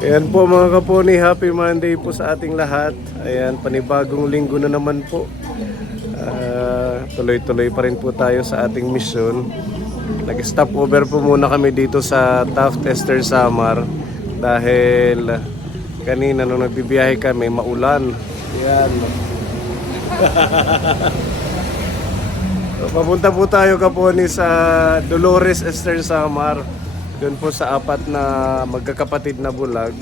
Ayan po mga kaponi, happy Monday po sa ating lahat. Ayan, panibagong linggo na naman po. Tuloy-tuloy pa rin po tayo sa ating mission. Nag-stop over po muna kami dito sa Taft Ester Samar dahil kanina nung nagbibiyahe kami maulan. Ayan. Papunta po tayo kaponi sa Dolores Ester Samar. Doon po sa apat na magkakapatid na bulag.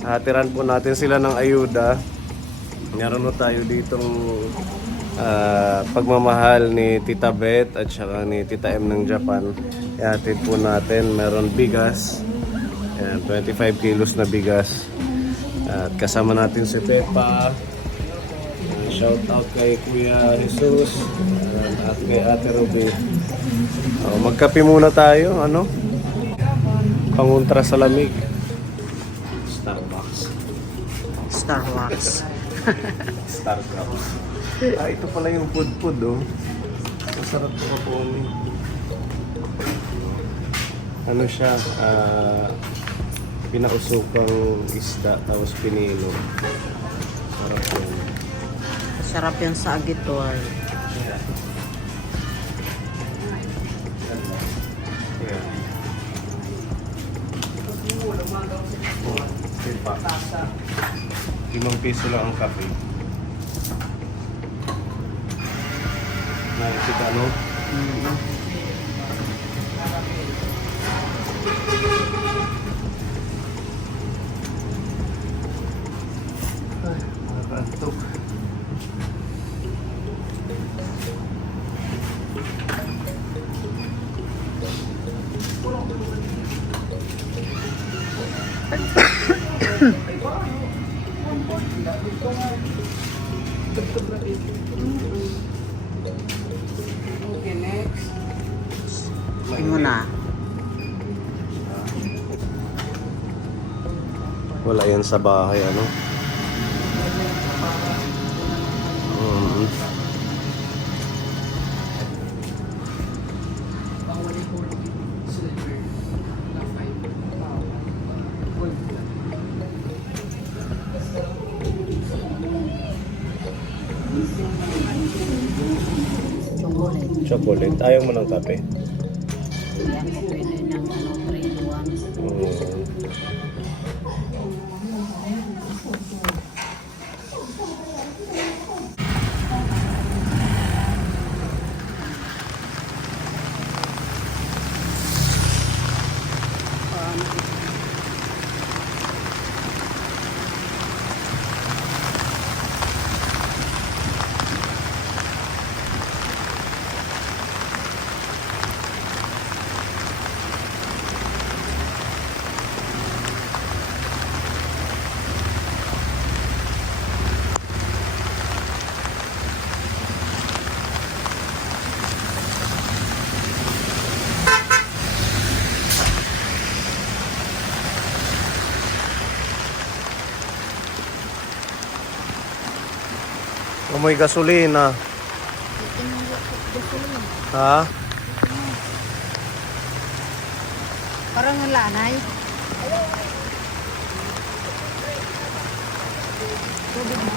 Hatiran po natin sila ng ayuda. Meron po tayo ditong pagmamahal ni Tita Beth at saka ni Tita M ng Japan. Ihatid po natin. Meron bigas. Ayan, 25 kilos na bigas. At kasama natin si Pepa. Shout out kay Kuya Jesus at kay Ate Ruby. Magkape muna tayo, ano? Panguntra sa lamig. Starbucks. Starbucks. Starbucks. Ito pala yung food oh. Masarap po po. Ano siya? Pinausukang isda tapos pinilo. Sarap po. Sarap yan sa agitwal. ₱5 lang ang kape. Nakikita ano? Ay, nakakantok. Okay, next. Sige mo na. Wala yan sa bahay, ano? Chocolate. Chocolate. Ayaw mo ng kape? Yan, pwede ng 3-1. Amoy gasolina. Ha? Parang ang lanay. Tubig mo.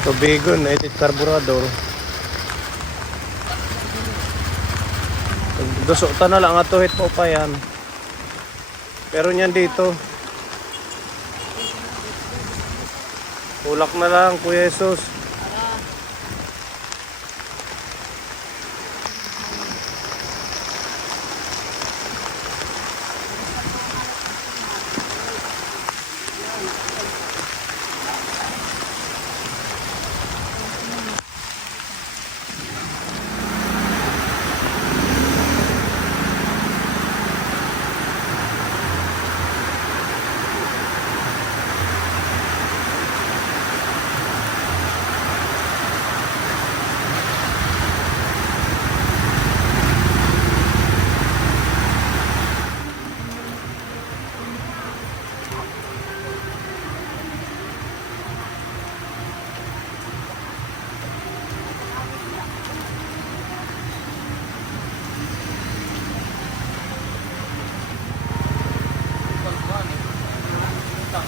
Tubigon, edit carburador. Dusok na lang atuhit po pa yan. Pero niyan dito. Ulak na lang, Kuya Jesus.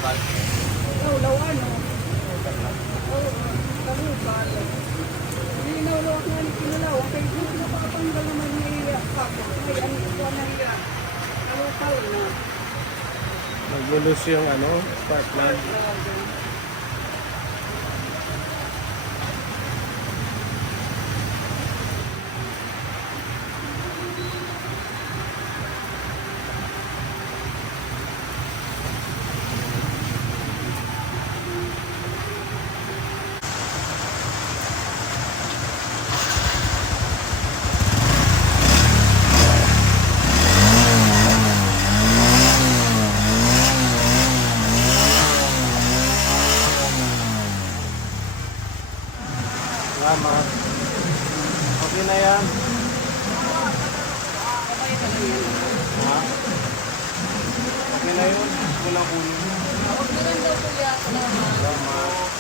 Lawan, no? Oo, kalubal. Hindi na lawan nga ni kinalaw. Kaya kung napapanggal naman niya ako. Ay, ano ito na niya? Kalupal na. Naglulus yung ano, spark plug. Salamat. Okay na yan. Ha? Okay na yun. Wala kunin. Salamat.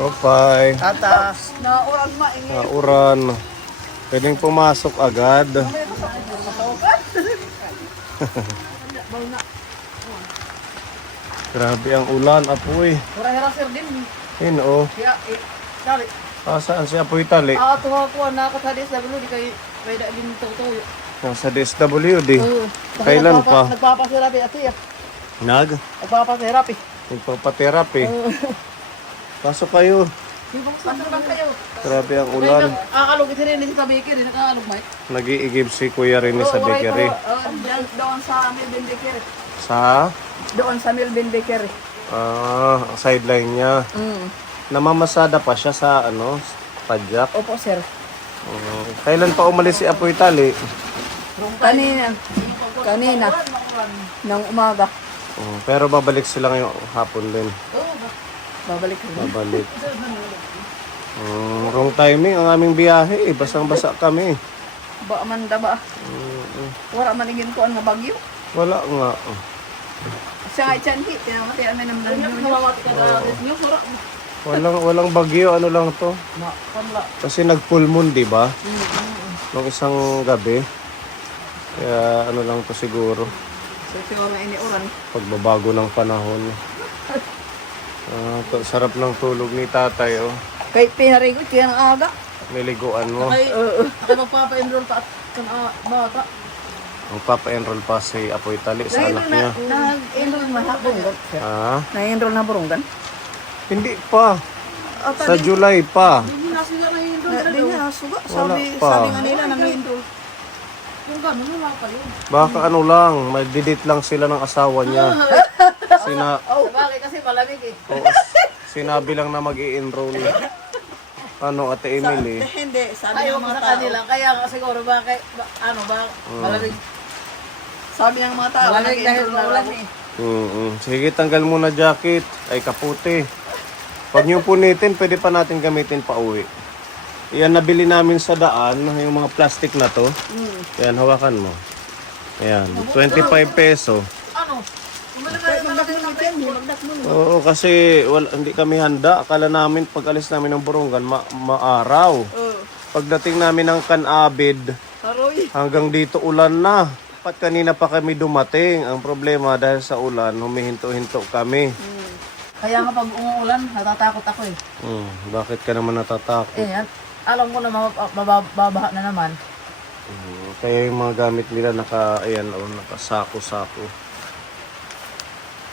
Okay. Atas. Nauran maingi. Nauran. Pwedeng pumasok agad. Grabe ang ulan, apoy. Mura-hira sir din. Yun oh. Kaya, dali. Saan si apoy tali? Tuha ko na katadis na di kay may din tutuyo. Nasa DSWD. Oo. Kailan pa? Nagpapasirapi at siya. Nagpapasirapi. Nagpapaterapi. Pasok kayo. Pasok lang kayo. Grabe ang ulan. Akalog ito rin sa bakery. Nakakalog Mike. Nag-iigib si Kuya Rini sa bakery. Doon sa Milben Bakery. Sa? Doon sa Milben Bakery. Sideline niya. Namamasada pa siya sa ano, padyak. Opo sir. Kailan pa umalis si Apoy Tali? Kanina. Nang umaga. Pero babalik sila ngayong hapon din. Babalik ko. Babalik. Wrong timing ang aming biyahe. Basang-basa kami. Ba amanda ba? Wala maningin ko ang bagyo. Wala nga. Siya nga chanti. Pinamatian may naman yung sura. Walang bagyo. Ano lang to? Kasi nag-full moon, di ba? Nung isang gabi. Kaya ano lang to siguro. So ito nga iniuran. Pagbabago ng panahon. Sarap ng tulog ni tatay, oh. Kay pinarigot kaya ng aga. Niliguan mo. Ako magpapa-enroll pa at bata. Magpapa-enroll pa si Apoy Tali sa anak niya. Nag-enroll na burunggan. Na-enroll na burunggan? Hindi pa. Sa July pa. Hindi na sila na-enroll. Hindi na suga. Wala Sabi pa. nga nila nang-enroll. Kung gano'n wala pa yun. Baka ano lang, mag-delete lang sila ng asawa niya. Bakit kasi malamig eh. Oo, sinabi lang na mag-i-enroll. Ano, Ate Emily? Hindi, sabi ng mga tao. Kaya siguro bakit, malamig. Sabi ng mga tao, malamig dahil maulan eh. Sige, tanggal muna jacket. Ay, kaputi. Pag niyo punitin, pwede pa natin gamitin pa uwi. Yan, nabili namin sa daan, yung mga plastic na to. Yan, hawakan mo. Ayan, 25 peso. Ano? Oo, kasi hindi kami handa. Akala namin pag alis namin ng Burungan, maaraw. Pagdating namin ng Canabid, hanggang dito ulan na. Kanina pa kami dumating. Ang problema dahil sa ulan, humihinto-hinto kami. Kaya kapag umuulan, natatakot ako eh. Bakit ka naman natatakot? Alam ko na mababaha na naman. Kaya yung mga gamit nila nakasako-sako.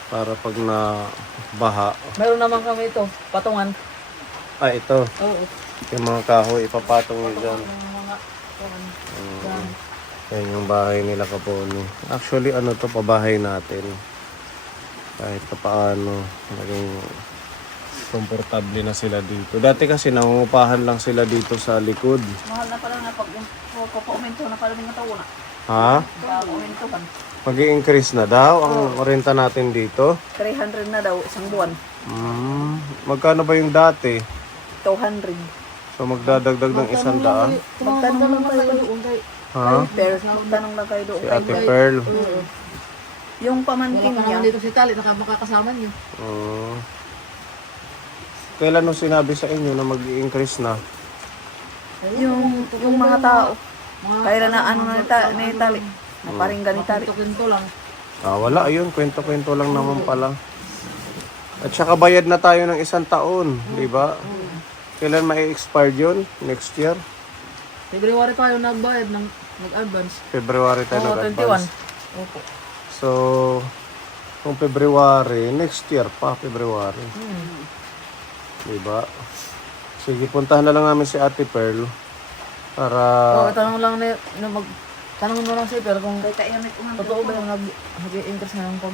Para pag nabaha. Meron naman kami ito, patungan. Ito. Oo. Yung mga kahoy, ipapatong nyo dyan. Yan yung bahay nila Kaponi. Actually, ano to, pabahay natin. Kahit pa paano, naging komportable na sila dito. Dati kasi nangungupahan lang sila dito sa likod. Mahal na pala na pag pauminto na pala ng taon na. Ha? Pauminto kan. Mag-i-increase na daw ang renta natin dito? 300 na daw, isang buwan. Magkano ba yung dati? 200. So magdadagdag ng 100? Magtanong lang kayo doon kay Ha? Pearl. Magtanong lang kayo doon Si Ate Pearl. Yung pamangkin niya. Dito si Tali, makakasama niyo. Kailan nung sinabi sa inyo na mag-i-increase na? Yung mga tao. Kailan na ano na ni Tali. Na paring ganitali. Kwento lang. Wala, ayun, kwento-kwento lang naman pala. At saka bayad na tayo ng 1 taon, di ba? Kailan ma-expire yun? Next year? February tayo nagbayad ng nag-advance. February tayo Oo, nag-advance. 21. Opo. So, kung February, next year pa, February. Di ba? Sige, puntahan na lang namin si Ate Pearl para... Tanong lang tanong mo lang siya pero kung totoo ba yung nag-i-interest na ng pag...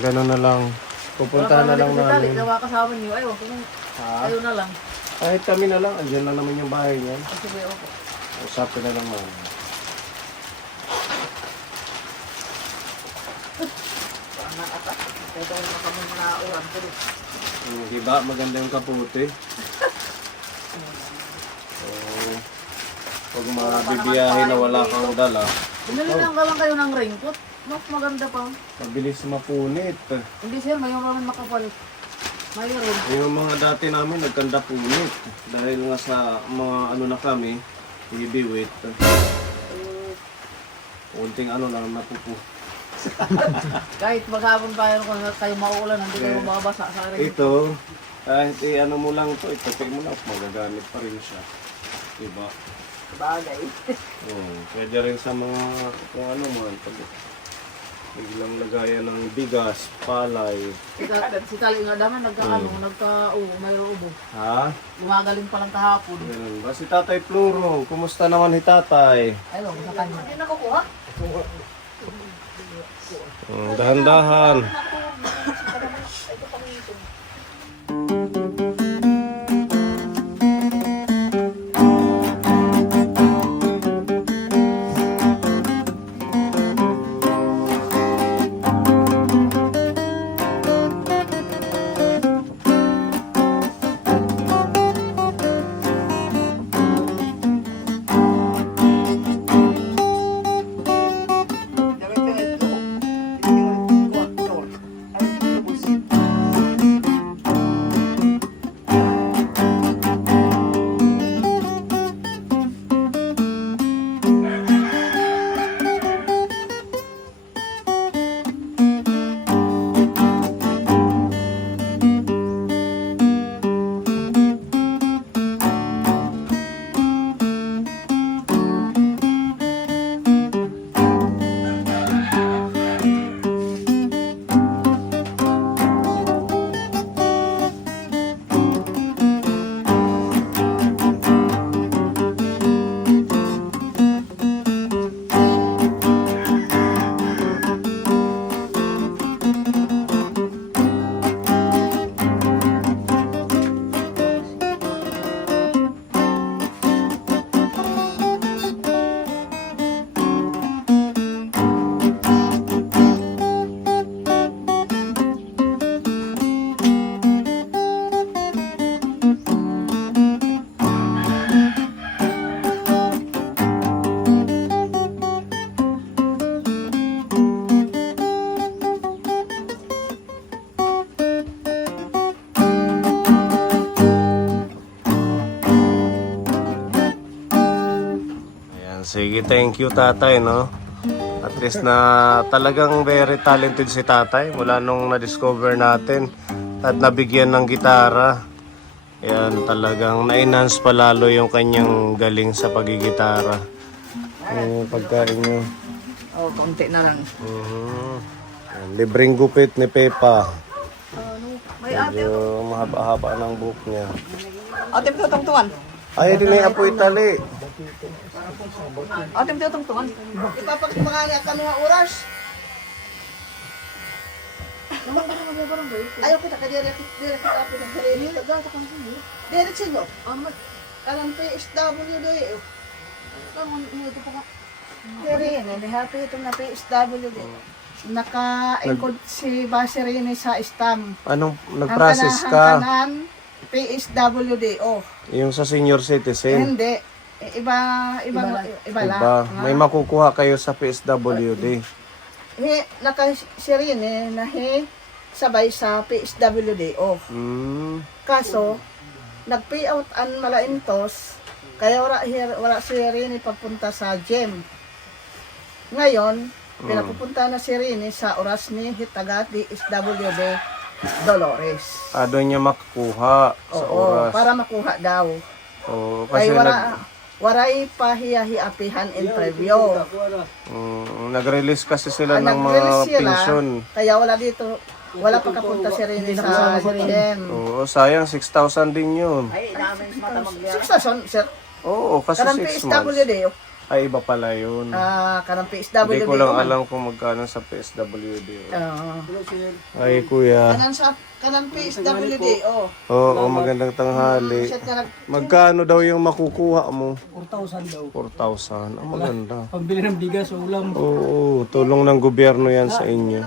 Ganun na lang. Pupuntahan na lang namin. Gawa kasama niyo. Ayaw, kung ayaw na lang. Kahit kami na lang, andyan lang naman yung bahay niya. Sige, opo. Usapin na lang namin. Ito ang makamang na uran ko. Diba? Maganda yung kaputi. So, pag mabibiyahe na wala kang dala, Bumili lang ka lang kayo ng raincoat. Mas maganda pa. mabilis mapunit. Hindi sir, ngayon kami makapalit. Mayroon. Yung mga dati namin nagkanda punit. Dahil nga sa mga ano na kami, ibiwit. Kunting ano lang napupu. Kahit maghapon pa yun kung kayo mauulan, hindi kayo mababasa sa raincoat. Ito, kahit ano mo lang to, itapik mo lang, magagamit pa rin siya. Diba? Bagay. Pwede rin sa mga kung ano man. Biglang lagayan ng bigas, palay. Si Tali nga naman mayroon ubo. Ha? Gumagaling pa lang kahapon. Ganun ba? Si Tatay Pluro, kumusta naman si Tatay? Ayun, sa kanya. Hindi nakukuha? Dahan-dahan. Sige, thank you tatay, no? At least na talagang very talented si tatay mula nung na-discover natin at nabigyan ng gitara. Yan, talagang na-enhance pa lalo yung kanyang galing sa pagigitara. Yung pagkain nyo. Konti na lang. Yan, libreng gupit ni Pepa. May ate. Medyo mahaba-haba ng buhok niya. Ate, ito tungtungan. Ay, din ay apo itali. Ate, ito tungtungan. Ipapakimanganya kami ng oras. Ayaw kita kadiri kita apo ng sarili. Direct sa inyo. Kalang PSWD. Diri yan, happy itong na PSWD. Naka-encode si Basirini sa stamp. Anong nag-process ka? Hangganan, PSWD. Yung sa senior citizen? Hindi. Iba lang. Iba. May makukuha kayo sa PSWD. Naka-Sirine na sabay sa PSWD. Mm. Kaso, nag-payout ang malaintos Kaya wala si Rini papunta sa gym. Ngayon, pinapupunta na si Rini sa oras ni Hitagati SWB Dolores. Doon niya makukuha sa Oo, oras. para makuha daw. Oo, Kaya kasi waray pahiya-hiapihan interview. nag-release kasi sila ng mga Nag-release sila, pensyon. kaya wala pa kapunta si Rini sa gym. Oo, sayang 6,000 din yun. Ay, namin matamag yan. 6,000, sir. Oo, kasi Kanang 6 months. PSWD. Ay, iba pala yun. Kanang Hindi PSWD. ko lang alam kung magkano sa PSWD. Ah. Ay, kuya. Kanang PSWD, oh. Oo, magandang tanghali. Shit na Magkano daw yung makukuha mo? 4,000 daw. 4,000. Ang maganda. Pambili ng bigas, ulam. Oo, tulong ng gobyerno yan sa inyo.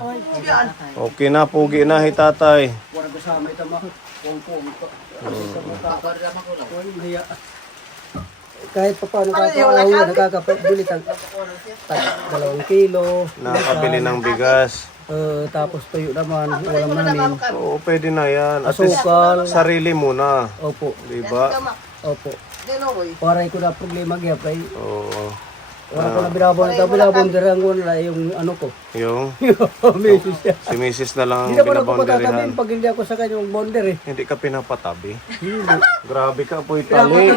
Okay na, pugi na, hitatay. Warang kasama ito mga pong-pong. Kahit pa paano kakaawa, nakakapagbilit ang 2 kilo. Nakakabili ng bigas. Tapos tuyo naman, ulam namin. Oo, pwede na yan. At least, Asukal. sarili mo na. Opo, Diba? opo. Waray ko na problema gyapay. Oo. Wala ko na binabon dirang wala yung ano ko. Yung, Misis siya. si Mrs. na lang ang Hindi ako nagpapatatabi binaboundarihan. pag hindi ako sa kanyang bonder eh. Hindi ka pinapatabi. Grabe ka po itali.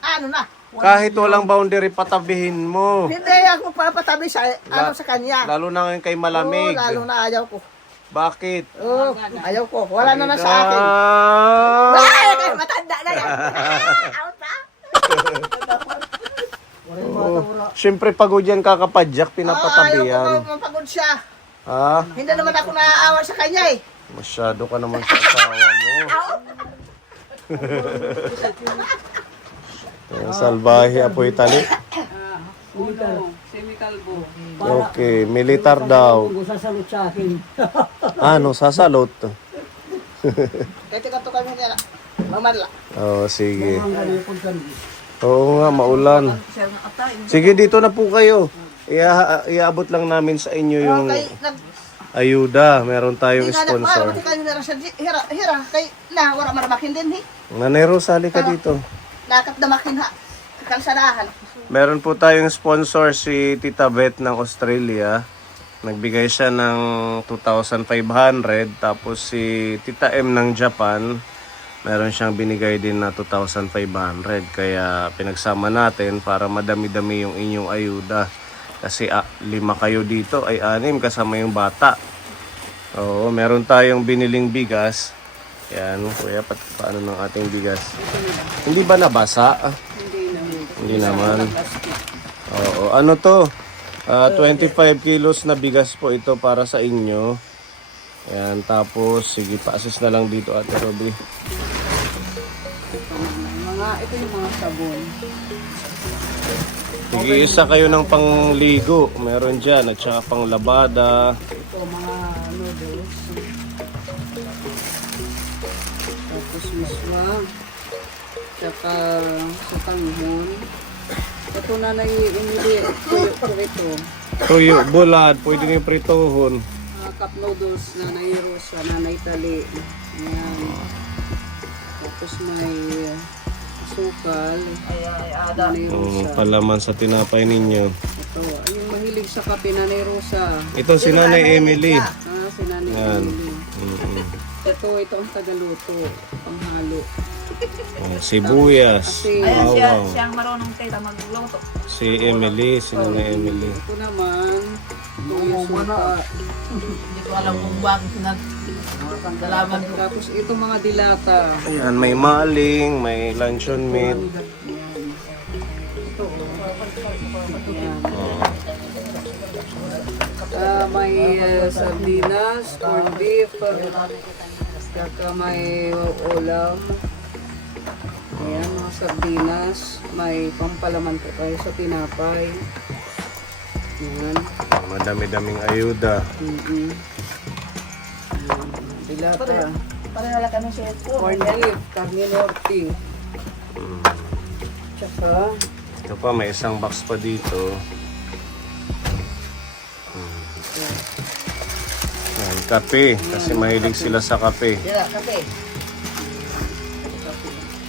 Ano na? Kahit walang boundary, patabihin mo. Hindi ako papatabi sa kanya. Lalo na ngayon kay malamig. Oo, lalo na ayaw ko. Bakit? Oo, ayaw ko. Wala na sa akin. Ah! Ay, matanda na yan. Out na. Siyempre pagod yan kakapadyak, Ayaw pinapatabi ko yan. mapagod siya. Ha? Hindi naman ako naaawa sa kanya eh. Masyado ka naman sa asawa mo. Ayan, salbahe apoy tali. Semikalbo. Okay, militar daw. Kung sasalot sa akin. Ano, sasalot? Kaya tika to kami nila. Mamadla. Oh, sige. Ang ganipon kami. Oo nga, maulan. Sir, nakatay. Sige, dito na po kayo. Iaabot lang namin sa inyo yung Kay ayuda. Meron tayong Hindi nga sponsor. na kayo nila sa hira kay na wala maramakin din Nanay Rosali ka dito. Nakat damakin ha. Kalsadahan. Meron po tayong sponsor si Tita Beth ng Australia. Nagbigay siya ng 2,500. Tapos si Tita M ng Japan, meron siyang binigay din na 2,500. Kaya pinagsama natin para madami-dami yung inyong ayuda. Kasi 5 kayo dito ay 6 kasama yung bata. Oo, meron tayong biniling bigas. Yan, kuya, paano ng ating bigas? Hindi ba nabasa? Hindi naman. Oo, ano to? 25 kilos na bigas po ito para sa inyo. Yan, tapos sige, pa-assist na lang dito Ate Robby. Ito yung mga sabon. Sige, isa kayo ng pangligo. Meron dyan, at saka pang labada. Ito mga noodles. Tapos miswa. Tsaka sa tanghon. Ito na nai-imili. Ito. Tuyo, bulad, pwede nyo pritohon. Cup noodles na nai-rosa, na nai-tali. Ayan. Tapos may sukal. Na nai-rosa. Palaman sa tinapay ninyo. Ito. Yung mahilig sa kape na nai-rosa. Ito si Nanay Emily. Si Nanay Yan. Emily. Ito ang tagaluto. Panghalo. Sibuyas. Ayan, siya, Bawang. siyang marunong tita magluto. Si Emily, si Nanay Emily. Ito naman. Tuyo suka. Hindi ko alam kung bakit nagdalaman ko. Tapos ito mga dilata. Ayan, may maling, may luncheon meat. May sardinas, corned beef, saka may ulam. Ayan, mga sardinas. May pampalaman po tayo sa tinapay. Ayan. Madami-daming ayuda. Dilata. Parehala kami sa Corned beef, karne norte. Tsaka, Ito pa, may isang box pa dito. Ayan, kape. Kasi mahilig sila sa kape. kape.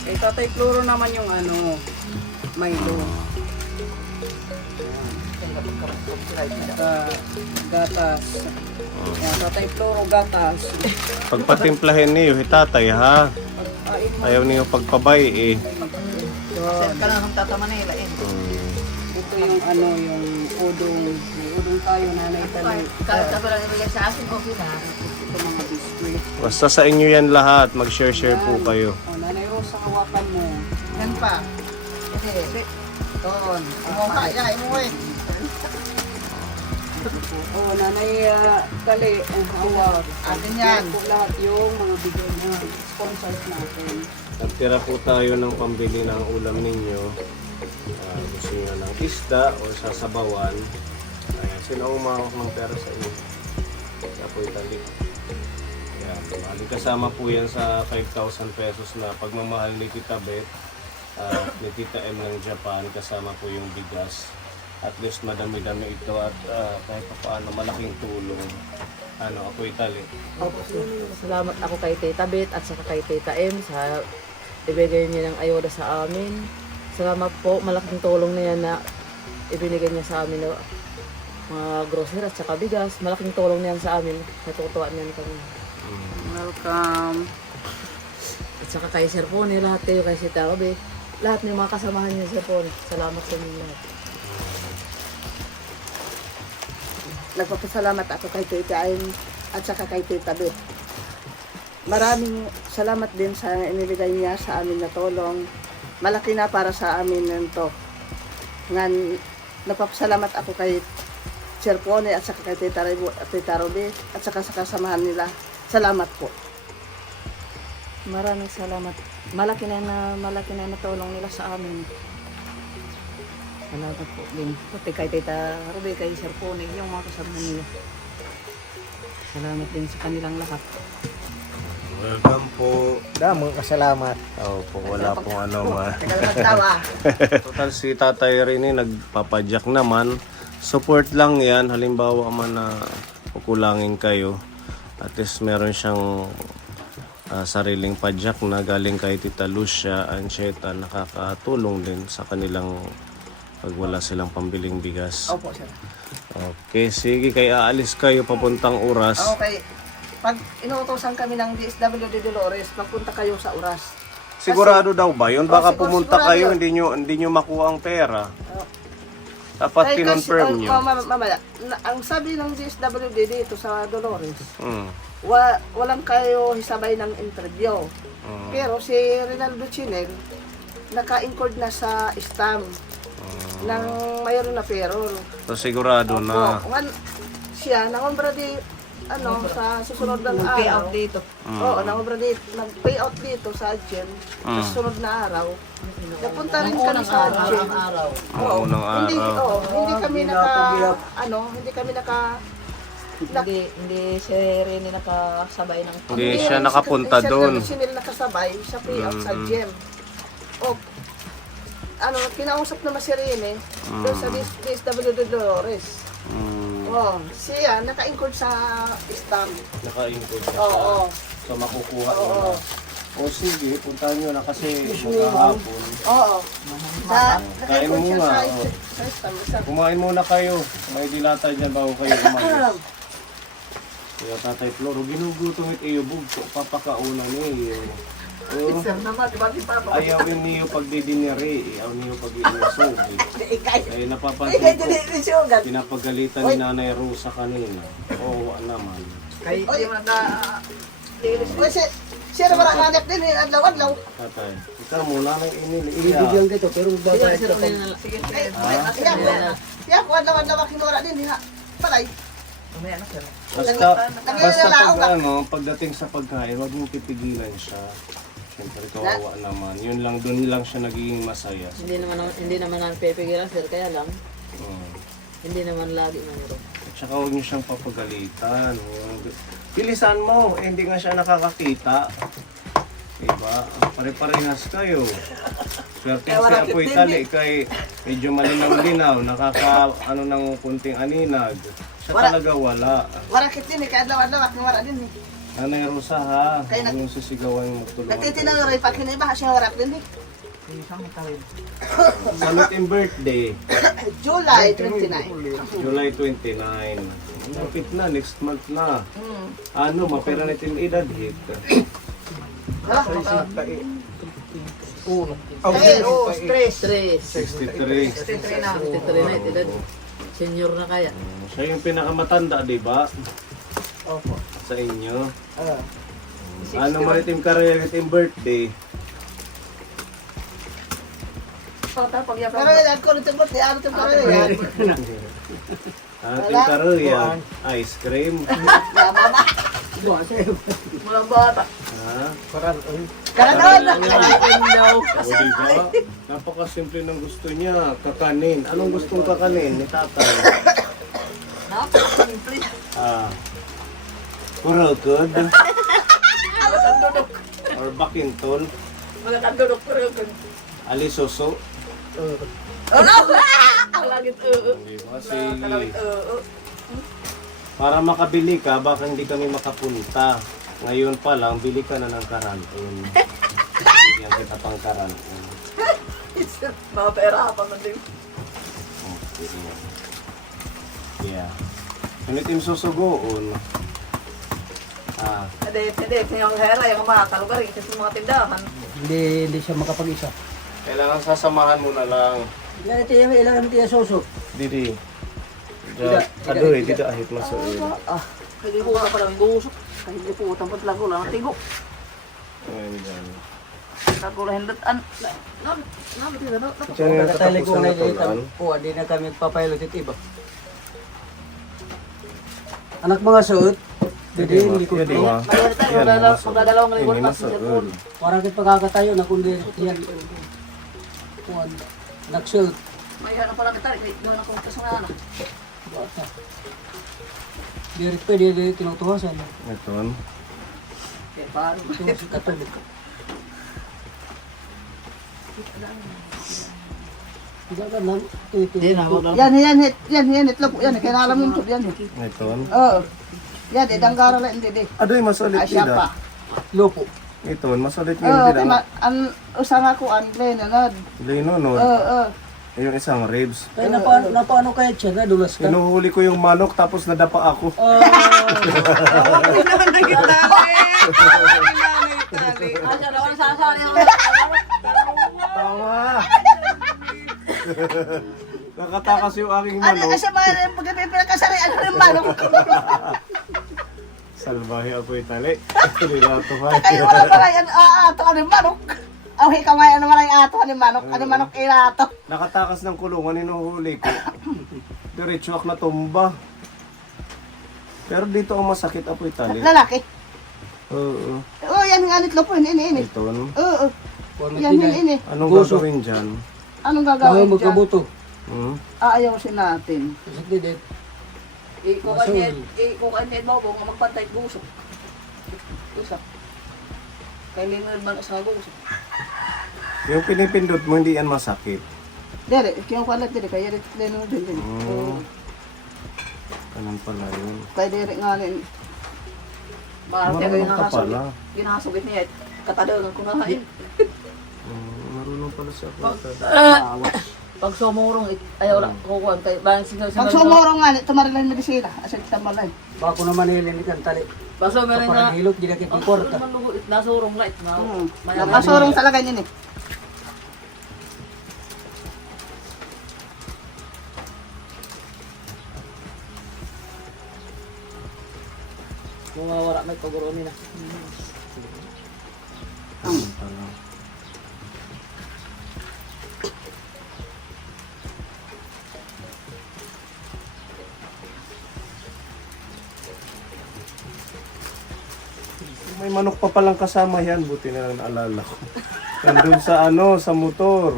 Kay Tatay Floro naman yung Milo. Gatas. Yan, Tatay Floro gatas. Pagpatimplahin niyo, hitatay ha. Ayaw niyo pagpabay eh. Sir ka lang ang tatama na ilain. Ito yung yung udong. May udong tayo, nanay tali. Kahit ako lang ibigay sa akin, okay na. Ito mga biskuit. Basta sa inyo yan lahat, mag-share-share po kayo. Nanay Rosa, hawakan mo. Yan pa. Kasi, doon. Kaya, imuwi. Nanay Kali, hawak. Atin yan. Po lahat yung mga bigay na sponsors natin. Nagtira po tayo ng pambili ng ulam ninyo. Gusto nyo ng isda o sasabawan. Ayan, sino ang umawak ng pera sa inyo? Kaya po italik. Ayan, bali kasama po yan sa 5,000 pesos na pagmamahal ni Tita Beth at ni Tita M ng Japan. Kasama po yung bigas. At least madami-dami ito at kahit pa paano malaking tulong. Ako italik. Opo, sir. Salamat ako kay Tita Beth at saka kay Tita M sa ibigay niya ng ayuda sa amin. Salamat po, malaking tulong na yan na ibinigay niya sa amin na mga grocery at saka bigas. Malaking tulong na yan sa amin. Natutuwa niyan kami. Welcome. At saka kay Sir Pone, lahat kayo kay Sir Tabe. Lahat ng mga kasamahan niya Sir Pone. Salamat sa inyo lahat. Nagpapasalamat ako kay Tita Ayn at saka kay Tita Beth. Maraming salamat din sa inibigay niya sa amin na tulong. Malaki na para sa amin nito. Nagpapasalamat ako kay Sir Pone at saka kay Tita Ruby at saka sa kasamahan nila. Salamat po. Maraming salamat. Malaki na natulong nila sa amin. Salamat po din. Pati kay Tita Ruby, kay Sir Pone, yung mga kasamahan nila. Salamat din sa kanilang lahat. Welcome po. Damo kasalamat. Po, wala pong ano ma. Tagal magtawa. Total si Tatay Rini nagpapadyak naman. Support lang yan. Halimbawa man na kukulangin kayo. At least meron siyang sariling padyak na galing kay Tita Lucia Ancheta. Nakakatulong din sa kanilang pag wala silang pambiling bigas. Opo, sir. Okay, sige. Kaya aalis kayo papuntang Oras. Okay. Pag inuutosan kami ng DSWD Dolores, magpunta kayo sa Oras. Sigurado daw ba yun? Baka sigurado pumunta kayo, yun. hindi nyo makuha ang pera. Dapat kinonfirm nyo. Mamaya, ang sabi ng DSWD dito sa Dolores, Mm. walang kayo hisabay ng interview. Pero si Rinaldo Chinel, naka-include na sa stamp ng mayroon na payroll. So sigurado na. Siya, nangombra di, sa susunod ng Payout araw. dito. Oo, nangombra di, nag-payout dito sa GEM sa susunod na araw. Napunta rin kami sa GEM. Araw. Ang unang Hindi, araw. hindi kami hindi kami Hindi si Rene nakasabay ng Hindi siya nakapunta doon. Hindi siya nakasabay sa payout sa GEM. O, kinausap naman si Rene doon sa DSWD Dolores. Oh, siya naka-include sa stamp. Naka-include siya. Oo. So makukuha nyo Oo. na. O sige, puntahan nyo na kasi maghahapon. Oo. Kain mo Naka-include siya nga. sa stamp. Kumain muna kayo. May dilata dyan bago kayo umalis. Kaya Tatay Floro, ginugutom it iyo bugto. Papakauna niyo. Oh, Naman, di ba, di pa ba? ayaw niyo pagdidinere. Ayaw niyo pag-iusog. Kaya napapansin ko. Sugat. Pinapagalitan ni Nanay Rosa kanina. Oo, naman. Kay Oy, siya naman ang hanap din, adlaw-adlaw. Tatay, ikaw muna nang inili. Ibigyan kita pero babayad ka pa. Sige, Siya ko, adlaw-adlaw kinura din, palay. Mamaya na sir. Basta pagdating sa pagkain, wag mong pipigilan siya. Siyempre kawawa naman. Yun lang, doon lang siya nagiging masaya. Hindi naman namin pipigilan sir, kaya lang hindi naman lagi mayroon. At saka huwag niyo siyang papagalitan. Bilisan mo, hindi nga siya nakakakita. Diba? Pare-parehas kayo. Swerte siya po itali kay medyo malinaw-linaw, ng kunting aninag. Siya talaga wala. Warakit din, kaya adlaw-adlaw, kinura din. Nanay Rosa ha, Kaya huwag yung sisigawan yung magtulungan. Nagtitinaloy, pag hiniba siya harap din eh. Salute in birthday. July 29. July 29. Lapit na, next month na. Ano, mapera na itim edad hit. Stress. 63. 63 na edad. Senior na kaya. Siya yung pinakamatanda, di ba? Opo. Sa inyo. Ano maritim career itim birthday? Pero yan ko nito birthday, ano ito pa rin. Ating career, ice cream. Mama. Mga bata. Ha? Kanaon na. O diba? Napakasimple ng gusto niya. Kakanin. Anong gustong kakanin ni tatay? Napaka-simple. Kuragod? Or bakintol? Mga kandunok ko rin. Alisoso? Oh no! Kalagit Diba? Sige. Para makabili ka, baka hindi kami makapunta. Ngayon pa lang, bili ka na ng karantin. Bigyan kita pang karantin. Mga pera pa man din. Okay. Yeah. Pinitim susugoon. Hindi. Yung hera, yung mga kalugarin kasi mga tindahan. Hindi siya makapag-isa. Kailangan sasamahan mo na lang. Yan ito yung ilan naman tiya suso. Didi. Tidak, Adoy, tidak. tidak ahit masuin. Hindi po na pala may gusok. Hindi po tampat lago lang. Tigo. Ayan dyan. Lago lang hindutan. Diyan yung Nakatali ko katapusan na na tulan. di na kami papayalot ito iba. Anak mga suot. Hindi, hindi ko Yan, ito. diba? Magdadalawang Ini libutan. masuin. Parang kit pagkakatayo na kundi yan. Kuwan. Nagsuot. May hanap pala kita. Doon ako sa nga anak. Bata. Dirit pa, di tinutuhasan. Ito. Kaya paano? Tuhasan katulog. Tidak kan lang. Hindi na, wag lang. Yan, itlog. Yan, kailangan mo ito. Yan. Ito. Oo. Yan, danggara lang, hindi. Adoy, masulit Asya pa. nila. Lupo. Ito, masulit Oo, nila. kaya ang usang ako, ang lenanod. Linunod. Oo. Yung isang ribs. Kaya napaano kaya siya na dulas ka? Inuhuli ko yung manok tapos nadapa ako. Asya daw ang sasali. Tama! Nakatakas yung aking Ano manok. kasi mga pagkipipinakasari, ano rin manok? Salbahe ako itali. Nilatuhan. Kayo wala pala yan, ato ano yung manok. Okay, kamay, ano man yung ato, ano yung manok, ano yung manok irato. Nakatakas ng kulungan, inuhuli ko. Diretso ako natumba. Pero dito ang masakit ako itali. Lalaki. Oo. Oo, yan nga nitlo po, ini. Ito. Oo, yan, ini. Anong Gusto. gagawin dyan? Anong Kaya gagawin dyan? magkabuto. Hmm? Aayusin natin. Kasi dito. Ikukain mo nga magpantay gusok. Gusok. Kaya linod man sa gusok. Yung pinipindot mo, hindi yan masakit. Dere, kaya ko alam dere, kaya leno din. Hmm. Ganun pala yun. Kaya dere nga rin. Parang Marunong ka pala. ginasugit niya. Katadagan ko na hain. Marunong pala siya. Pag sumurong, ayaw lang kukuhan. Kaya ba Pag sumuro nga, tumarilan medisina, asal tamalay. Bako naman hilin ikan tali. Pag sumurong Parang na, hilot, di na kita porta. nasurong light. Napasurong talaga yun eh. Kung wala may paguro nila. Ganun pala. May manok pa palang kasama yan, buti na lang naalala ko. Nandun sa sa motor.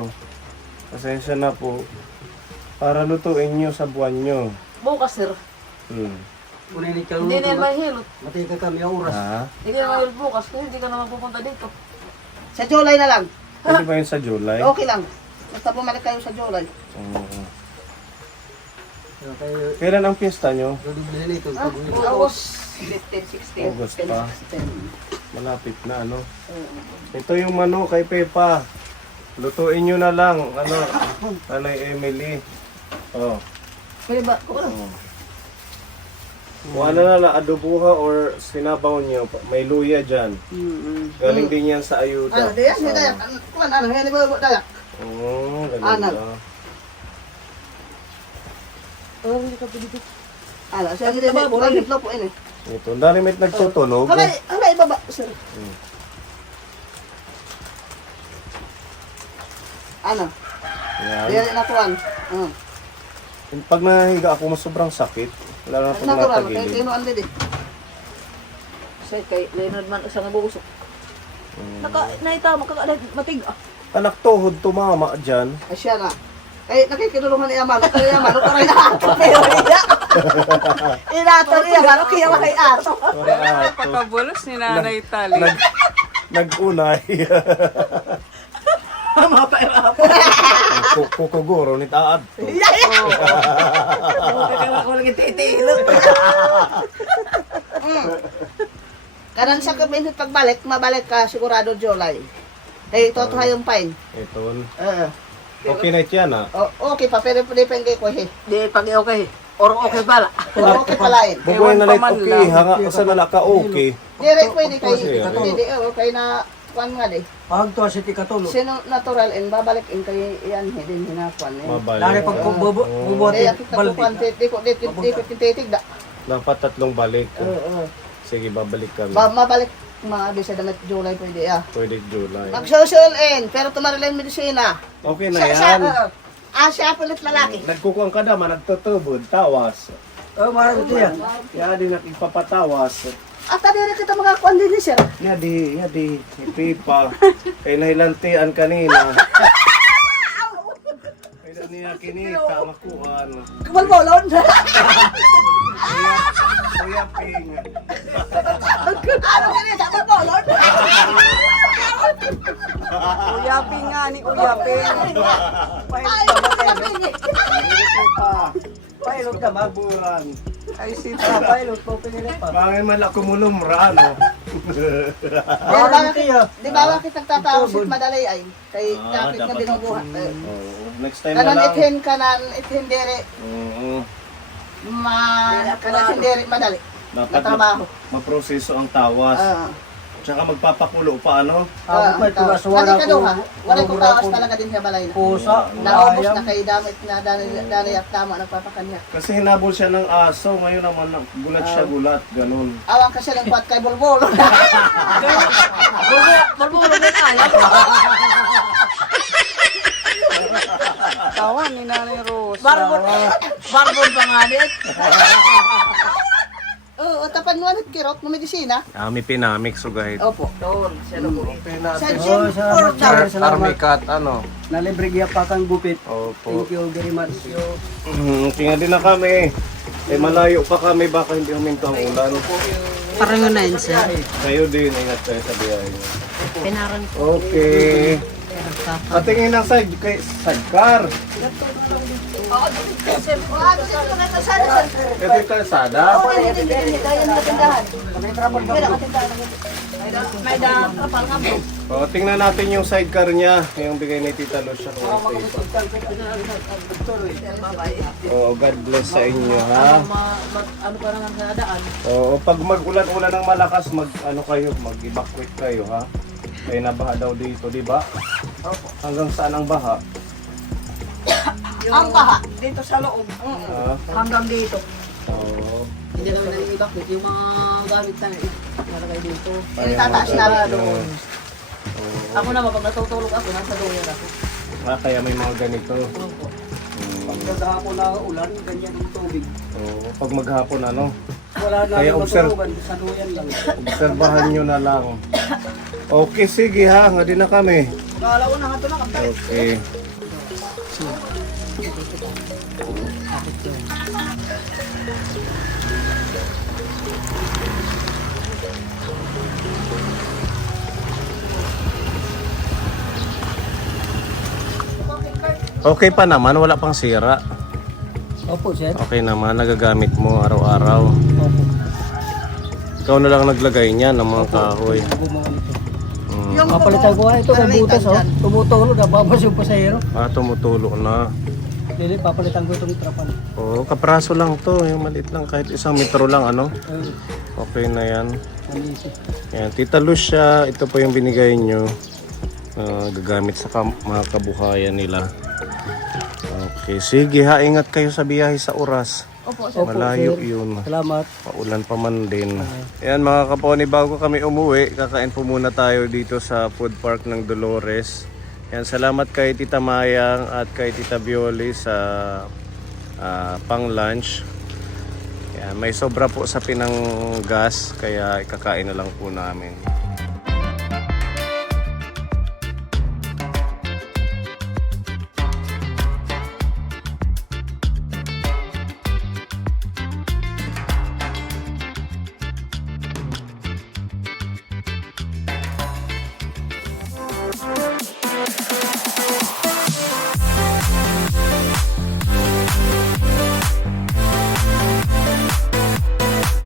Pasensya na po. Para lutuin nyo sa buwan nyo. Bukas sir. Kunin ni Hindi kaluluto. na yan mahilot. Matay ka kami ang oras. Ha? Hindi na mahilot bukas. Kasi hindi ka naman pupunta dito. Sa July na lang. Pwede ba yun sa July? Okay lang. Basta bumalik kayo sa July. Oo. Kaya Kailan ang piyesta nyo? dudublihin ito. August. 15, 16. August pa. Malapit na, ano? Ito yung manok kay Pepa. Lutuin nyo na lang, ano, Nanay Emily. Oh. Pwede ba? Kuha lang. Kung ano na lang, adobuha or sinabaw nyo, may luya dyan. Galing din yan sa ayuda. Ano, diyan, si Dayak. Kuan, ano, hindi ba Dayak? Oo, ganun Ano? ba? Oh, hindi ka pwede. Ano, siya hindi ba? Puro gitlo po ini. Ito, dalimit nagtutunog. Halay, ibaba, sir. Ano? Yan. Diyan na kuan. Pag nahiga ako, mas sobrang sakit. Lalo na pag Natural, kay natagilid. tinuan din. Say, kay Leonard man, isang nabusok. Naitama ka matig. Anak tuhod tumama dyan. Ay siya na. Kay nakikinulungan niya Mano, kaya Mano ko rin ato. Kaya niya. Inato niya Mano, kaya walay ato. Pakabulos ni Nanay Tali. Nag-unay. Kukuguro ni Taad to. Kanan sa kabinit pagbalik, mabalik ka sigurado July. Kay totoha yung fine. Ito. Okay na yan ah. Okay pa, pero pwede pa yung kay Kuhi. Di pag okay. Or okay pala. Okay pala yun. Bubuhay na like Ewan pa man okay. lang. Hanga sa nalaka okay. Dire pwede kay, Kasi, pwede, kay na, kuan nga di. Pag to si Tikatulo. Sino natural in, babalik in kay yan, hindi hinakuan eh. Mabalik. Lari pag bubuhat Kaya kita ko kuan, di ko tititig da. Dapat tatlong balik. Sige, babalik kami. Mabalik mga bisa damit July pwede ah. Pwede July. Mag-social in, pero tumarilin medisina. Okay na yan. Siya pulit lalaki. Nagkukuang ka naman, nagtutubod, tawas. Oh, marami ito yan. Kaya di nakipapatawas. At tadi na kita makakuan din ni sir. Yadi, Pipa. Kay nahilantian kanina. Kaya niya kinita, makuan. Kumalbolon. Kuya Ping. Ano kinita? Kumalbolon. Uyapin nga ni Uyapin. Ay, sabi Pailot ka ba? Maburan. Ay, si Pailot po pinili pa. Bangin man ako mulumra, no? Di ba bakit nagtatawag si madalay ay? Kay dapat na binubuhat. Next time na Kanan lang. ithin dere, Oo. kanan ithin dere madali. Dapat Na trabaho. maproseso ang tawas. Tsaka magpapakulo pa, ano? Ako may tulaswara ko. Wala ko tawas talaga din sa balay. Pusa, Naubos ayam. na kay damit na dali at tama nagpapakanya. Kasi hinabol siya ng aso, ngayon naman gulat siya gulat, ganun. Awang kasi lang kuat kay Bulbul. Magbulong na tayo. tawa ni Nanay Rosa. Barbon pa nga din. Oo, tapan mo ulit kirot mo medisina. May pinamix, so guys. Opo. Doon, siya na po. Sa Oh, gym salamat, for sir. Salamat. Armicat, ano? Nalibrigya pa kang gupit. Opo. Thank you very much. Kaya din na kami. Malayo pa kami, baka hindi huminto ang ulan. Parang yun na yun, sir. Kayo din, ingat kayo sa biyahe niyo. Pinaran ko. Okay. Patingin ng sidecar. Ito yung kalsada. Tingnan natin yung sidecar niya. Yung bigay ni Tita Lucia. God bless sa inyo, ha? Ano pa naman sa daan? Pag mag-ulan-ulan ng malakas, mag-evacuate kayo, ha? Kaya nabaha daw dito, di ba? Hanggang saan ang baha? Ang baha. Dito sa loob. Hanggang dito. Oo. Hindi naman nag-evacuate. Yung mga gamit na nalagay dito. Yung tataas na doon. Ako naman, pag natutulog ako, nasa doon ako. Kaya may mga ganito. Opo. Pag naghapon na ulan, ganyan ang tubig. Pag maghapon, ano? Wala na Kaya matulugan, sa duyan lang. Obserbahan nyo na lang. Okay, sige ha. Nga din na kami. Kala ko na nga ito na kapay. Okay. Okay pa naman, wala pang sira. Opo, sir. Okay naman, nagagamit mo araw-araw. Opo. Ikaw na lang naglagay niyan ng mga kahoy. Gumawa nito. Yung Papalitan ko ito, may butas oh. Tumutulo na, babas yung pasahero. Tumutulo na. Hindi, papalitan ko itong trapan. Oo, kapraso lang to. Yung maliit lang, kahit 1 metro lang, ano? Okay na yan. Malisi. Yan, Tita Lucia, ito po yung binigay nyo. Gagamit sa mga kabuhayan nila. Okay, sige ha, ingat kayo sa biyahe sa oras. Opo, Malayo sir. yun. Salamat. Paulan pa man din. Ayan mga kaponi, bago kami umuwi, kakain po muna tayo dito sa food park ng Dolores. Yan, salamat kay Tita Mayang at kay Tita Bioli sa pang lunch. Yan, may sobra po sa pinang gas, kaya ikakain na lang po namin.